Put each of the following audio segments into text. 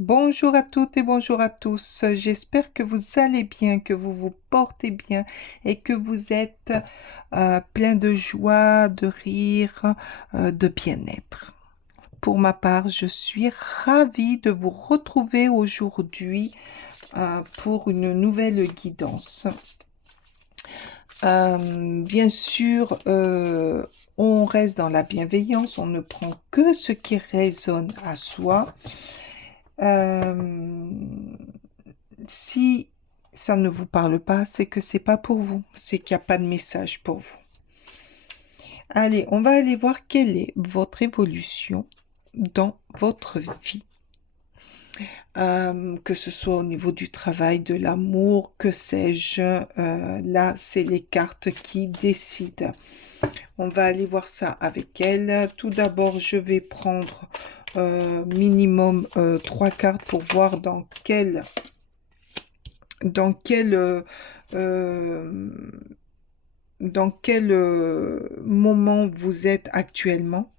Bonjour à toutes et bonjour à tous. J'espère que vous allez bien, que vous vous portez bien et que vous êtes plein de joie, de rire, de bien-être. Pour ma part, je suis ravie de vous retrouver aujourd'hui pour une nouvelle guidance. Bien sûr, on reste dans la bienveillance, on ne prend que ce qui résonne à soi. Euh, Si ça ne vous parle pas, c'est que c'est pas pour vous, c'est qu'il n'y a pas de message pour vous. Allez, on va aller voir quelle est votre évolution dans votre vie. Que ce soit au niveau du travail, de l'amour, que sais-je. Là, c'est les cartes qui décident. On va aller voir ça avec elle. Tout d'abord, je vais prendre minimum 3 cartes pour voir dans quel, euh, dans quel moment vous êtes actuellement.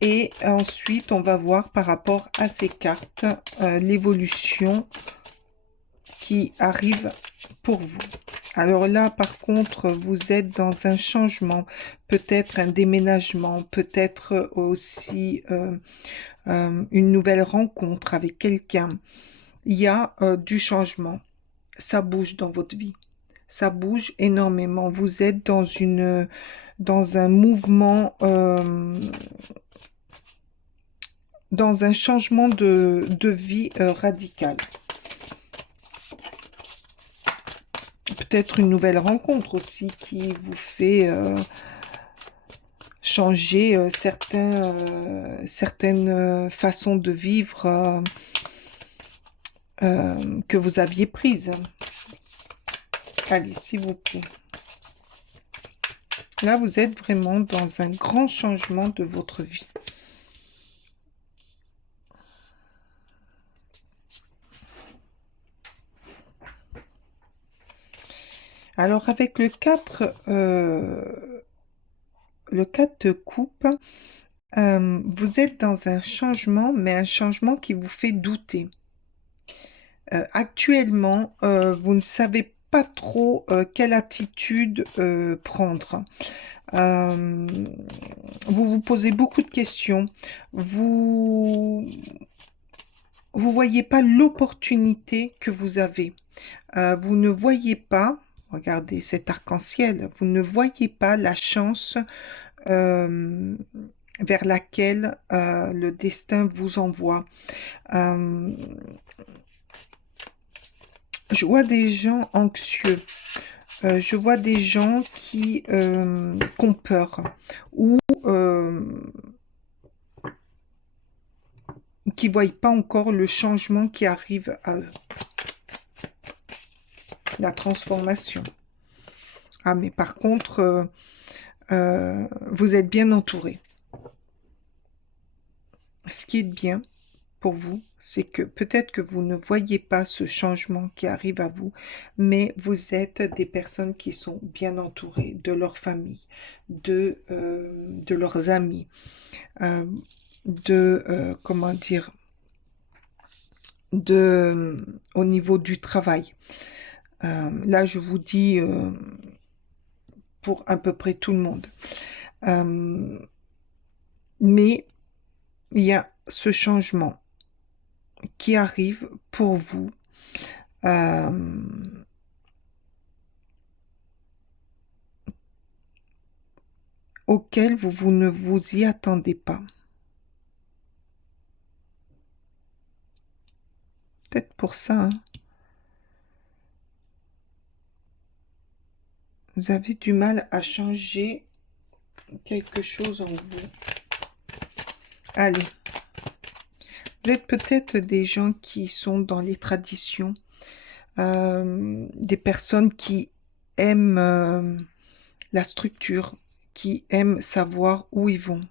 Et ensuite, on va voir par rapport à ces cartes l'évolution qui arrive pour vous. Alors là, par contre, vous êtes dans un changement, peut-être un déménagement, peut-être aussi une nouvelle rencontre avec quelqu'un. Il y a du changement. Ça bouge dans votre vie. Ça bouge énormément. Vous êtes dans un mouvement, dans un changement de vie radical. Peut-être une nouvelle rencontre aussi qui vous fait changer certaines façons de vivre que vous aviez prises. Allez, s'il vous plaît. Là, vous êtes vraiment dans un grand changement de votre vie. Alors, avec le 4 de coupe, vous êtes dans un changement, mais un changement qui vous fait douter. Actuellement, vous ne savez pas trop quelle attitude prendre. Vous vous posez beaucoup de questions. Vous voyez pas l'opportunité que vous avez. Vous ne voyez pas, regardez cet arc-en-ciel, vous ne voyez pas la chance euh, vers laquelle le destin vous envoie. Euh, je vois des gens anxieux. Je vois des gens qui ont peur ou qui ne voient pas encore le changement qui arrive à eux, la transformation. Ah, mais par contre, vous êtes bien entouré. Ce qui est bien pour vous, c'est que peut-être que vous ne voyez pas ce changement qui arrive à vous, mais vous êtes des personnes qui sont bien entourées de leur famille, de leurs amis, euh, comment dire, au niveau du travail. Là, je vous dis pour à peu près tout le monde. Euh, mais il y a ce changement qui arrive pour vous. euh, Auquel vous ne vous y attendez pas. Peut-être pour ça, hein. Vous avez du mal à changer quelque chose en vous. Allez, vous êtes peut-être des gens qui sont dans les traditions, des personnes qui aiment la structure, qui aiment savoir où ils vont,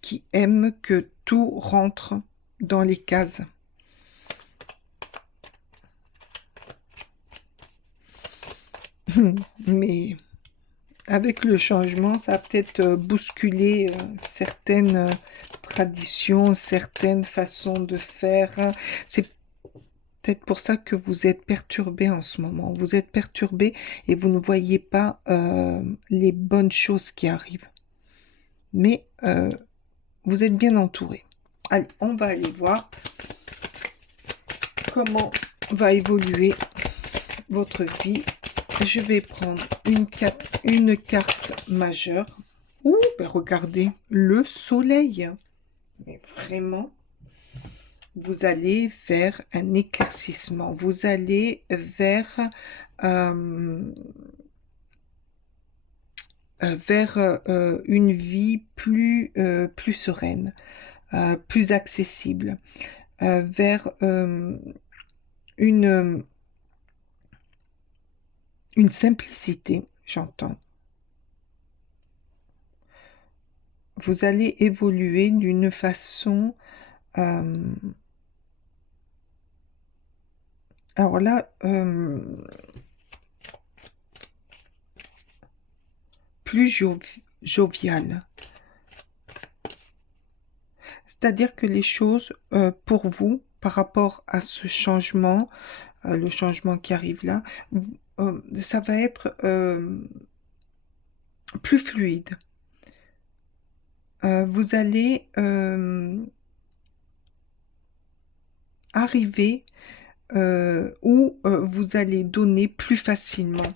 qui aiment que tout rentre dans les cases. Mais avec le changement, ça a peut-être bousculé certaines traditions, certaines façons de faire. C'est peut-être pour ça que vous êtes perturbé en ce moment. Vous êtes perturbé et vous ne voyez pas les bonnes choses qui arrivent. Mais vous êtes bien entouré. Allez, on va aller voir comment va évoluer votre vie. Je vais prendre une carte majeure. Ouh, ben regardez, le soleil. Mais vraiment, vous allez vers un éclaircissement. Vous allez vers une vie plus sereine, plus accessible, vers une simplicité, j'entends. Vous allez évoluer d'une façon... alors là, plus jovial. C'est-à-dire que les choses, pour vous, par rapport à ce changement, le changement qui arrive là, ça va être plus fluide. Vous allez arriver où vous allez donner plus facilement.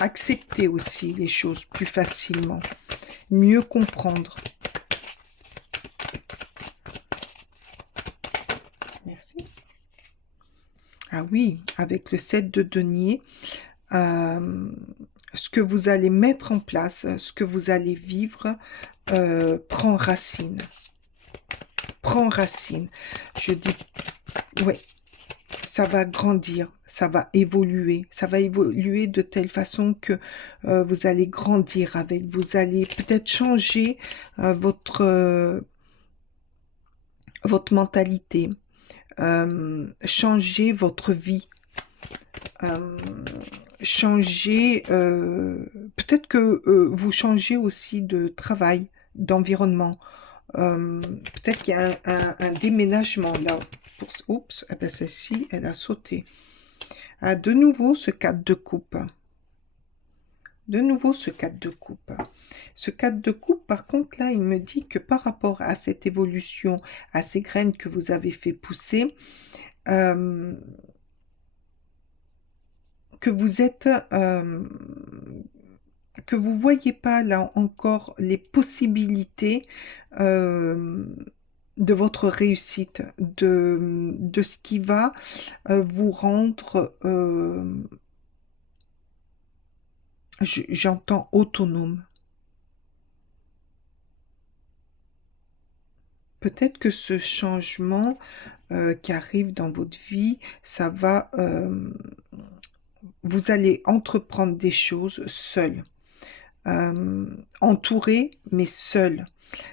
Accepter aussi les choses plus facilement. Mieux comprendre. Merci. Ah oui, avec le 7 de denier, ce que vous allez mettre en place, ce que vous allez vivre, prend racine. Prend racine. Je dis, ouais, ça va grandir, ça va évoluer de telle façon que vous allez grandir avec, vous allez peut-être changer votre mentalité, changer votre vie, changer, peut-être que vous changez aussi de travail, d'environnement. Peut-être qu'il y a un déménagement là. Oups, eh ben celle-ci, elle a sauté. Ah, de nouveau, ce 4 de coupe. De nouveau, ce 4 de coupe. Ce 4 de coupe, par contre, là, il me dit que par rapport à cette évolution, à ces graines que vous avez fait pousser, que vous êtes... que vous ne voyez pas là encore les possibilités de votre réussite, de ce qui va vous rendre, j'entends autonome. Peut-être que ce changement qui arrive dans votre vie, ça va... vous allez entreprendre des choses seul. Entouré, mais seul.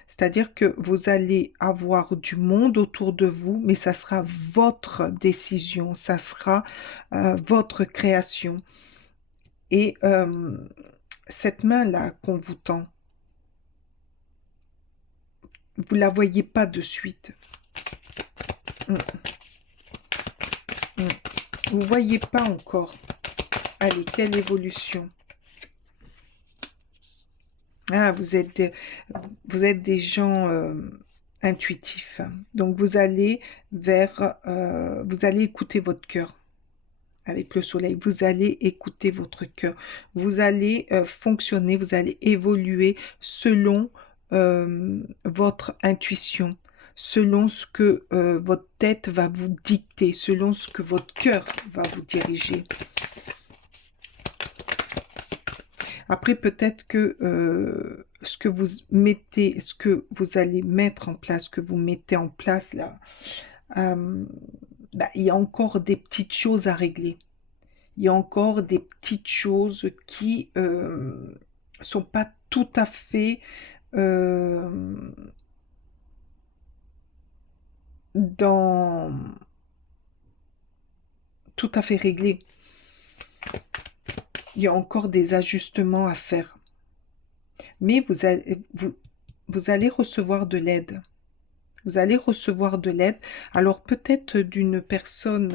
C'est-à-dire que vous allez avoir du monde autour de vous, mais ça sera votre décision, ça sera votre création. Et cette main-là qu'on vous tend, vous la voyez pas de suite. Vous voyez pas encore. Allez, quelle évolution. Ah, vous êtes des gens intuitifs. Donc, vous allez vous allez écouter votre cœur. Avec le soleil, vous allez écouter votre cœur. Vous allez fonctionner, vous allez évoluer selon votre intuition, selon ce que votre tête va vous dicter, selon ce que votre cœur va vous diriger. Après, peut-être que ce que vous mettez, ce que vous allez mettre en place, ce que vous mettez en place là, il y a encore des petites choses à régler. Il y a encore des petites choses qui sont pas tout à fait tout à fait réglées. Il y a encore des ajustements à faire. Mais vous vous allez recevoir de l'aide. Vous allez recevoir de l'aide. Alors peut-être d'une personne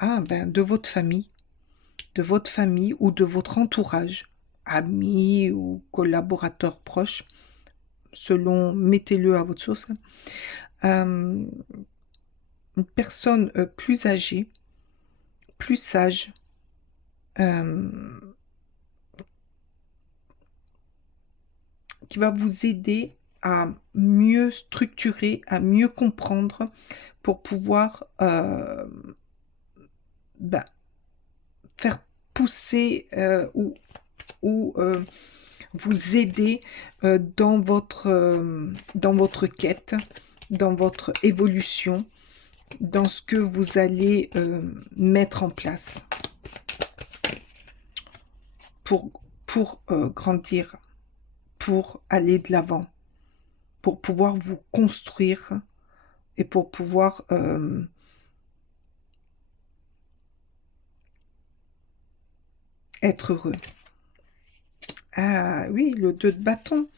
de votre famille. De votre famille ou de votre entourage, amis ou collaborateurs proches, selon, mettez-le à votre sauce. Une personne plus âgée, plus sage, qui va vous aider à mieux structurer, à mieux comprendre pour pouvoir faire pousser ou vous aider dans votre quête, dans votre évolution, dans ce que vous allez mettre en place pour grandir, pour aller de l'avant, pour pouvoir vous construire et pour pouvoir être heureux. Ah oui, le 2 de bâton.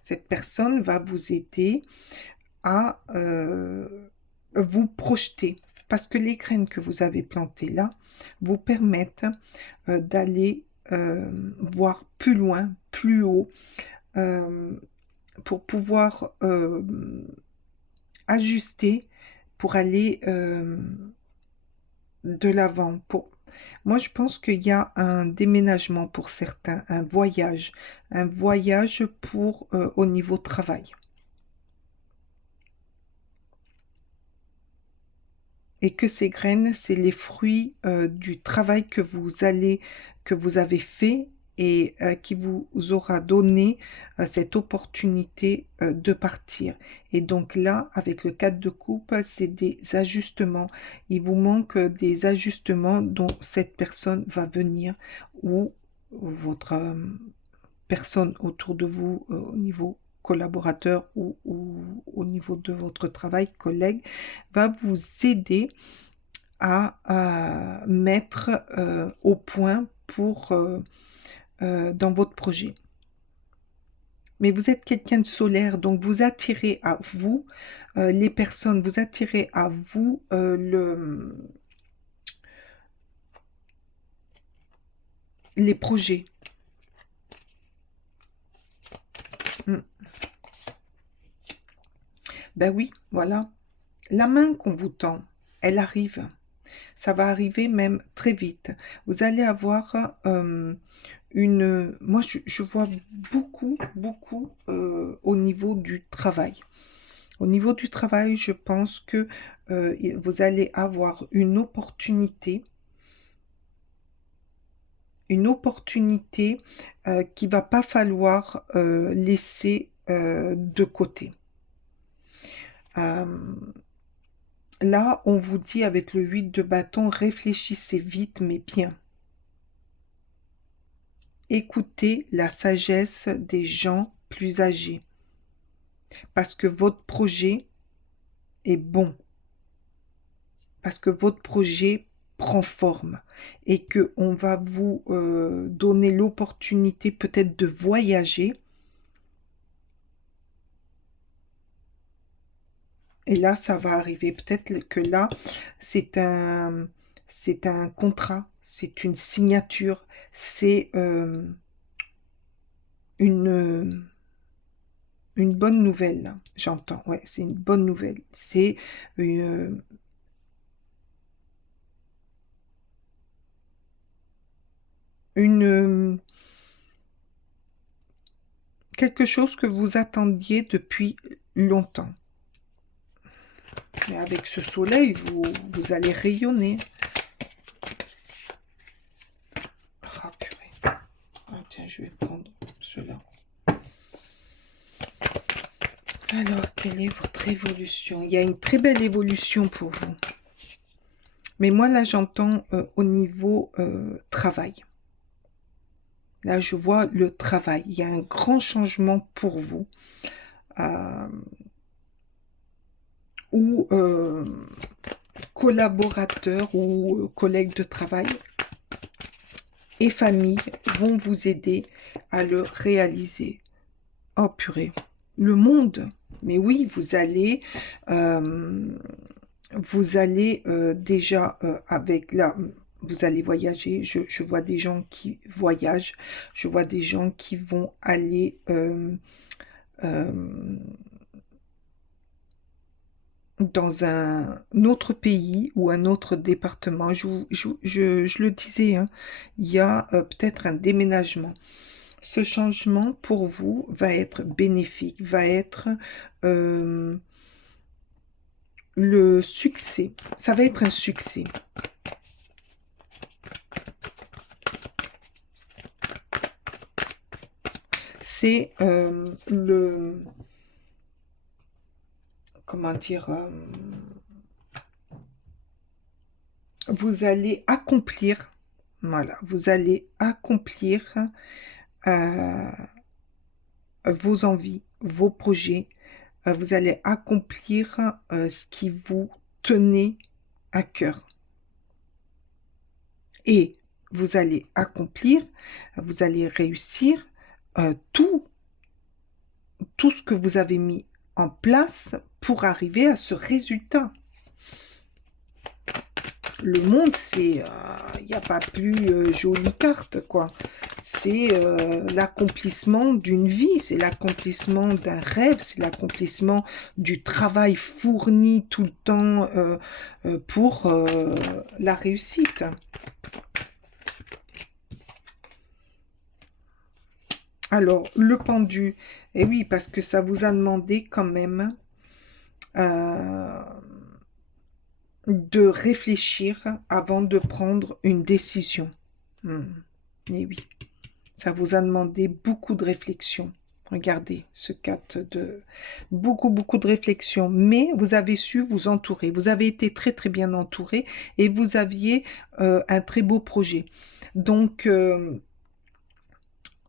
Cette personne va vous aider à vous projeter. Parce que les graines que vous avez plantées là vous permettent d'aller voir plus loin, plus haut, pour pouvoir ajuster, pour aller de l'avant. Moi, je pense qu'il y a un déménagement pour certains, un voyage pour au niveau travail. Et que ces graines, c'est les fruits du travail que vous avez fait et qui vous aura donné cette opportunité de partir. Et donc là, avec le 4 de coupe, c'est des ajustements. Il vous manque des ajustements dont cette personne va venir ou votre personne autour de vous au niveau collaborateur ou au niveau de votre travail, collègue, va vous aider à mettre au point pour dans votre projet. Mais vous êtes quelqu'un de solaire, donc vous attirez à vous les personnes, vous attirez à vous les projets. Ben oui, voilà. La main qu'on vous tend, elle arrive. Ça va arriver même très vite. Vous allez avoir Moi, je vois beaucoup au niveau du travail. Au niveau du travail, je pense que vous allez avoir une opportunité qu'il va pas falloir laisser de côté. Là, on vous dit avec le 8 de bâton, réfléchissez vite mais bien. Écoutez la sagesse des gens plus âgés. Parce que votre projet est bon. Parce que votre projet prend forme. Et qu'on va vous donner l'opportunité peut-être de voyager. Et là, ça va arriver. Peut-être que là, c'est un contrat, c'est une signature, c'est une bonne nouvelle, j'entends. Ouais, c'est une bonne nouvelle. C'est quelque chose que vous attendiez depuis longtemps. Mais avec ce soleil, vous allez rayonner. Ah, purée. Ah, tiens, je vais prendre cela. Alors, quelle est votre évolution? Il y a une très belle évolution pour vous. Mais moi, là, j'entends au niveau travail. Là, je vois le travail. Il y a un grand changement pour vous. Ou collaborateurs ou collègues de travail et famille vont vous aider à le réaliser. Oh purée, le monde. Mais oui, vous allez déjà avec là, vous allez voyager. Je vois des gens qui voyagent. Je vois des gens qui vont aller euh, dans un autre pays ou un autre département. Je le disais, hein, il y a peut-être un déménagement. Ce changement pour vous va être bénéfique, va être euh, le succès. Ça va être un succès. C'est comment dire, vous allez accomplir, voilà, vous allez accomplir euh, vos envies, vos projets, vous allez accomplir ce qui vous tenait à cœur. Et vous allez accomplir, vous allez réussir tout ce que vous avez mis en place pour arriver à ce résultat. Le monde, c'est, il n'y a pas plus jolie carte, quoi. C'est l'accomplissement d'une vie, c'est l'accomplissement d'un rêve, c'est l'accomplissement du travail fourni tout le temps pour la réussite. Alors, le pendu, et oui, parce que ça vous a demandé quand même euh, de réfléchir avant de prendre une décision. Et oui, ça vous a demandé beaucoup de réflexion. Regardez ce 4 de beaucoup, beaucoup de réflexion. Mais vous avez su vous entourer. Vous avez été très, très bien entouré et vous aviez un très beau projet. Donc,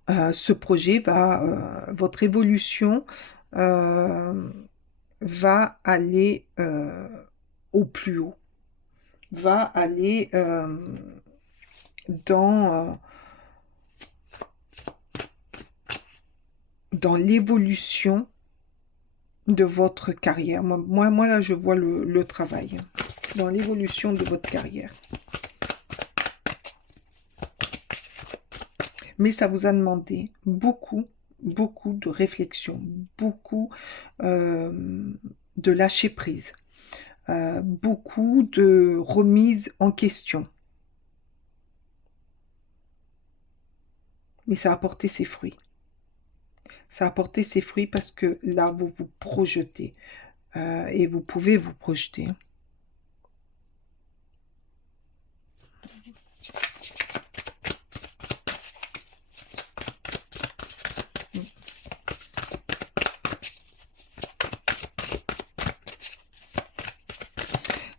ce projet votre évolution va aller au plus haut, va aller dans, dans l'évolution de votre carrière. Moi là, je vois le travail, dans l'évolution de votre carrière. Mais ça vous a demandé beaucoup, beaucoup de réflexion, beaucoup de lâcher prise, beaucoup de remise en question. Mais ça a porté ses fruits. Ça a porté ses fruits parce que là, vous vous projetez. Et vous pouvez vous projeter.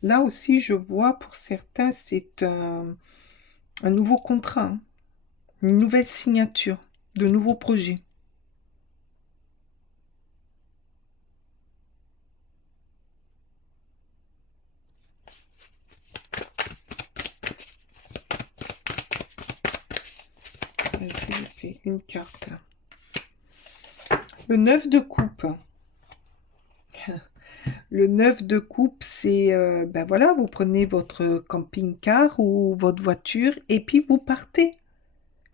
Là aussi, je vois pour certains, c'est un nouveau contrat, hein, une nouvelle signature, de nouveaux projets. Ici, je fais une carte. Le 9 de coupe. Le 9 de coupe, c'est, ben voilà, vous prenez votre camping-car ou votre voiture et puis vous partez.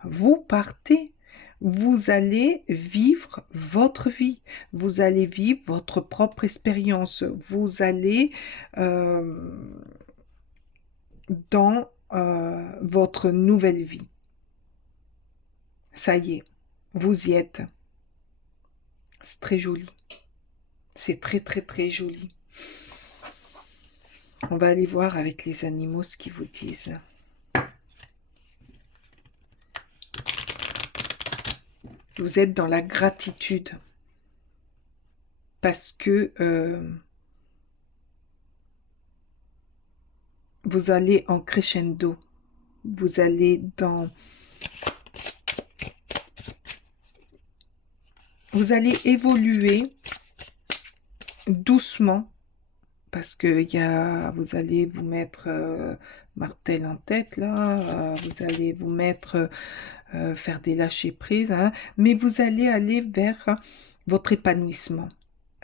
Vous partez. Vous allez vivre votre vie. Vous allez vivre votre propre expérience. Vous allez dans votre nouvelle vie. Ça y est, vous y êtes. C'est très joli. C'est très, très, très joli. On va aller voir avec les animaux ce qu'ils vous disent. Vous êtes dans la gratitude. Parce que vous allez en crescendo. Vous allez dans... Vous allez évoluer doucement parce que vous allez vous mettre martel en tête, là, vous allez vous mettre faire des lâcher prises, hein, mais vous allez aller vers votre épanouissement.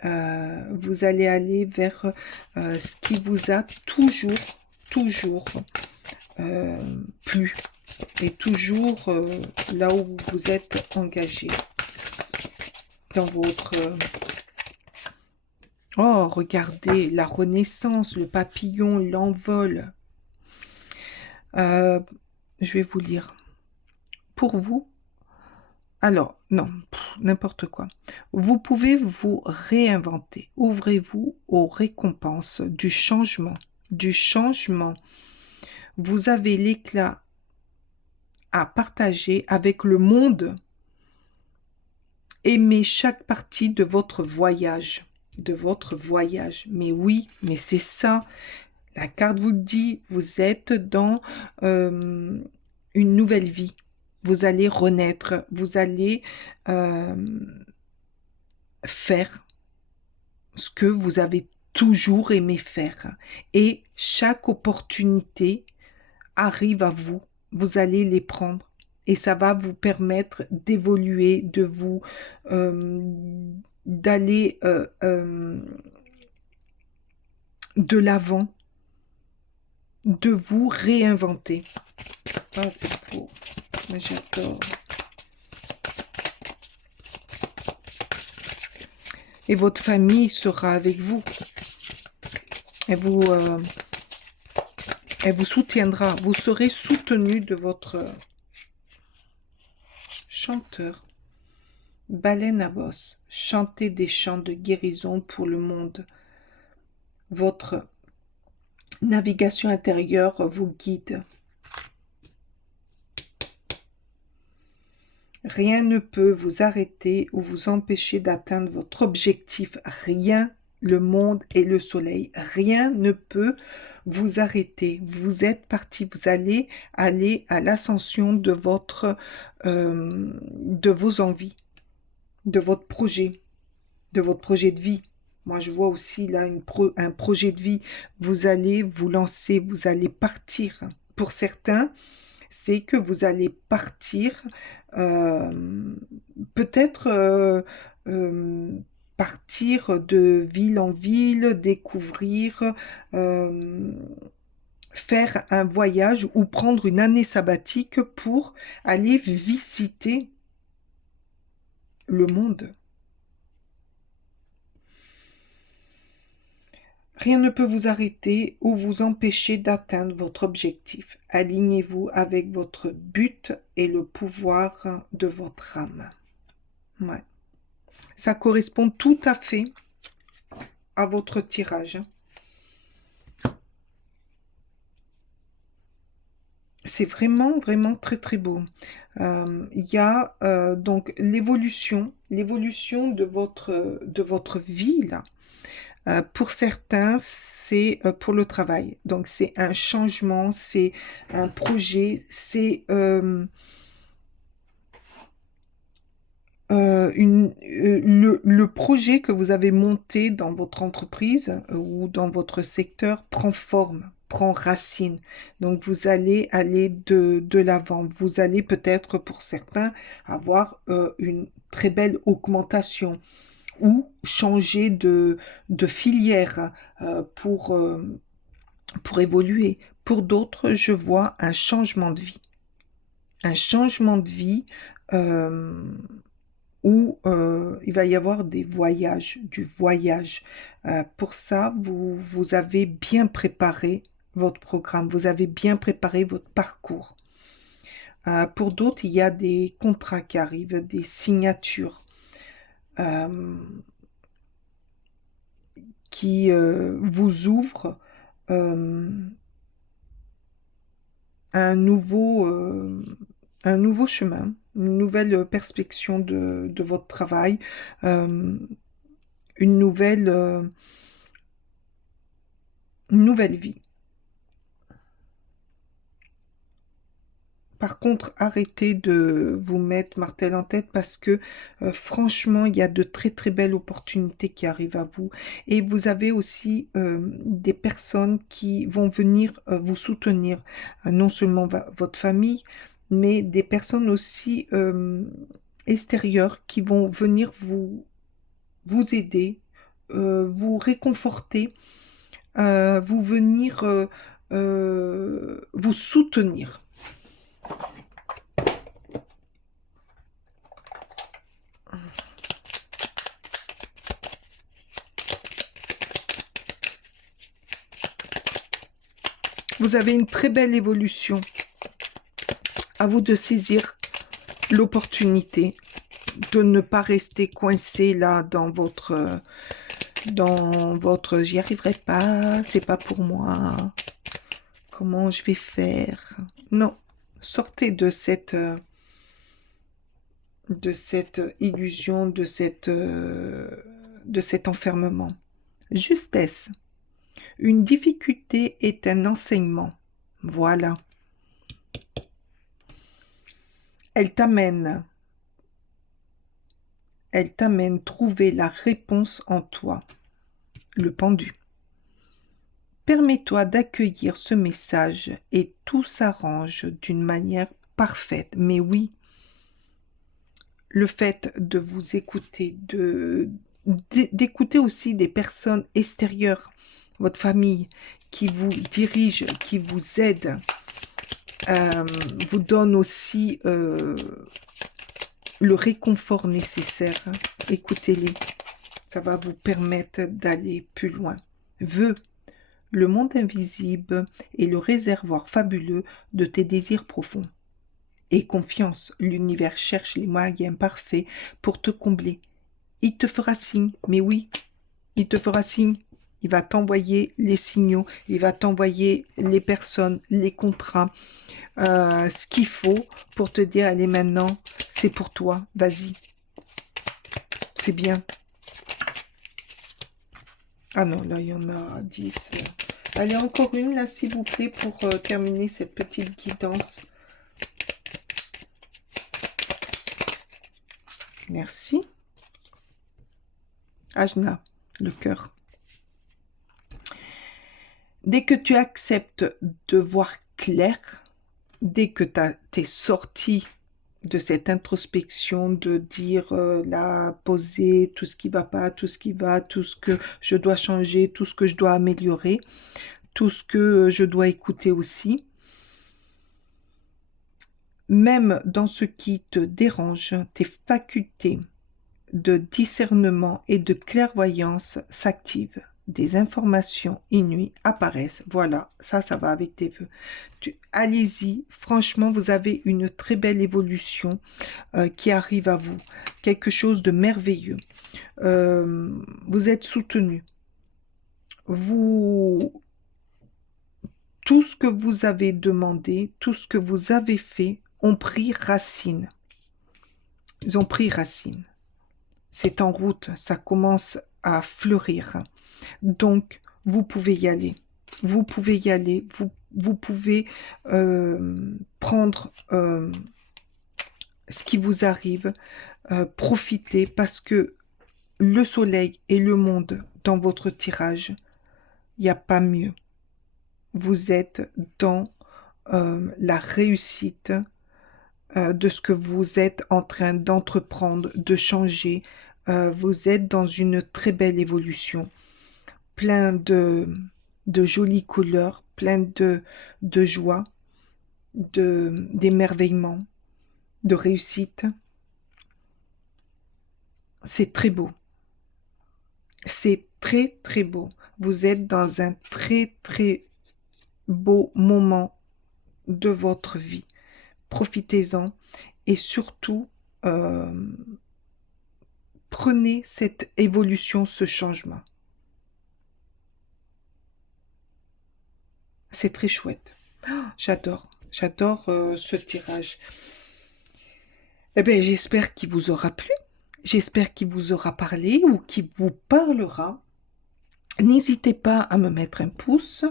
Vous allez aller vers ce qui vous a toujours plu et toujours là où vous êtes engagé dans votre... Oh, regardez, la renaissance, le papillon, l'envol. Je vais vous lire. Pour vous, alors, non, n'importe quoi. Vous pouvez vous réinventer. Ouvrez-vous aux récompenses du changement. Du changement. Vous avez l'éclat à partager avec le monde. Aimez chaque partie de votre voyage. De votre voyage. Mais oui, mais c'est ça. La carte vous le dit, vous êtes dans une nouvelle vie. Vous allez renaître, vous allez faire ce que vous avez toujours aimé faire. Et chaque opportunité arrive à vous. Vous allez les prendre. Et ça va vous permettre d'évoluer, de vous... d'aller de l'avant, de vous réinventer. Ah, c'est beau. Mais j'adore. Et votre famille sera avec vous. Elle vous soutiendra. Vous serez soutenu de votre chanteur. Baleine à bosse. Chantez des chants de guérison pour le monde. Votre navigation intérieure vous guide. Rien ne peut vous arrêter ou vous empêcher d'atteindre votre objectif. Rien, le monde et le soleil. Rien ne peut vous arrêter. Vous êtes parti. Vous allez aller à l'ascension de vos envies, de votre projet de vie. Moi, je vois aussi là un projet de vie. Vous allez vous lancer, vous allez partir. Pour certains, c'est que vous allez partir, peut-être partir de ville en ville, découvrir, faire un voyage ou prendre une année sabbatique pour aller visiter le monde. Rien ne peut vous arrêter ou vous empêcher d'atteindre votre objectif. Alignez-vous avec votre but et le pouvoir de votre âme. Ouais. Ça correspond tout à fait à votre tirage. C'est vraiment, vraiment très, très beau. Il y a donc l'évolution de votre vie, là. Pour certains, c'est pour le travail. Donc, c'est un changement, c'est un projet, c'est le projet que vous avez monté dans votre entreprise ou dans votre secteur prend forme, prend racine. Donc, vous allez aller de l'avant. Vous allez peut-être, pour certains, avoir une très belle augmentation ou changer de filière pour évoluer. Pour d'autres, je vois un changement de vie. Un changement de vie où il va y avoir du voyage. Pour ça, vous avez bien préparé votre programme, vous avez bien préparé votre parcours. Pour d'autres, il y a des contrats qui arrivent, des signatures. Qui vous ouvre un nouveau chemin, une nouvelle perspective de votre travail, une nouvelle vie. Par contre, arrêtez de vous mettre martel en tête parce que franchement, il y a de très très belles opportunités qui arrivent à vous. Et vous avez aussi des personnes qui vont venir vous soutenir, non seulement votre famille, mais des personnes aussi extérieures qui vont venir vous aider, vous réconforter, vous venir vous soutenir. Vous avez une très belle évolution. À vous de saisir l'opportunité de ne pas rester coincé là dans votre j'y arriverai pas, c'est pas pour moi. Comment je vais faire? Non, sortez de cette illusion, de cet enfermement. Justesse. Une difficulté est un enseignement. Voilà. Elle t'amène trouver la réponse en toi. Le pendu. Permets-toi d'accueillir ce message et tout s'arrange d'une manière parfaite. Mais oui, le fait de vous écouter, d'écouter aussi des personnes extérieures, votre famille, qui vous dirige, qui vous aide, vous donne aussi le réconfort nécessaire. Écoutez-les, ça va vous permettre d'aller plus loin. Le monde invisible est le réservoir fabuleux de tes désirs profonds. Et confiance, l'univers cherche les moyens parfaits pour te combler. Il te fera signe, mais oui, il te fera signe. Il va t'envoyer les signaux, il va t'envoyer les personnes, les contrats, ce qu'il faut pour te dire, allez maintenant, c'est pour toi, vas-y. C'est bien. Ah non, là, il y en a 10. Allez, encore une, là, s'il vous plaît, pour terminer cette petite guidance. Merci. Ajna, le cœur. Dès que tu acceptes de voir clair, dès que tu es sorti de cette introspection, de dire là, poser tout ce qui va pas, tout ce qui va, tout ce que je dois changer, tout ce que je dois améliorer, tout ce que je dois écouter aussi, même dans ce qui te dérange, tes facultés de discernement et de clairvoyance s'activent. Des informations inouïes apparaissent. Voilà, ça va avec tes vœux. Allez-y, franchement, vous avez une très belle évolution qui arrive à vous. Quelque chose de merveilleux. Vous êtes soutenu. Tout ce que vous avez demandé, tout ce que vous avez fait, ont pris racine. Ils ont pris racine. C'est en route, ça commence à fleurir. Donc, vous pouvez y aller. Vous pouvez y aller. Vous pouvez prendre ce qui vous arrive, profiter parce que le soleil et le monde dans votre tirage, il n'y a pas mieux. Vous êtes dans la réussite de ce que vous êtes en train d'entreprendre, de changer. Vous êtes dans une très belle évolution, plein de jolies couleurs, plein de joie, d'émerveillement, de réussite. C'est très beau. C'est très très beau. Vous êtes dans un très très beau moment de votre vie. Profitez-en et surtout prenez cette évolution, ce changement. C'est très chouette. Oh, j'adore ce tirage. Eh bien, j'espère qu'il vous aura plu. J'espère qu'il vous aura parlé ou qu'il vous parlera. N'hésitez pas à me mettre un pouce,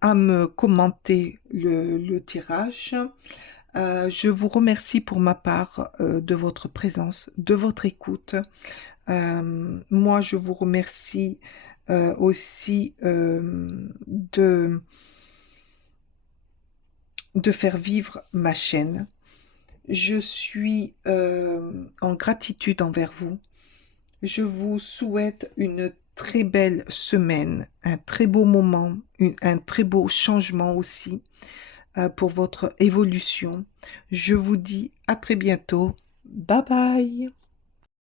à me commenter le tirage, Je vous remercie pour ma part de votre présence, de votre écoute. Moi, je vous remercie aussi de faire vivre ma chaîne. Je suis en gratitude envers vous. Je vous souhaite une très belle semaine, un très beau moment, un très beau changement aussi pour votre évolution. Je vous dis à très bientôt. Bye bye.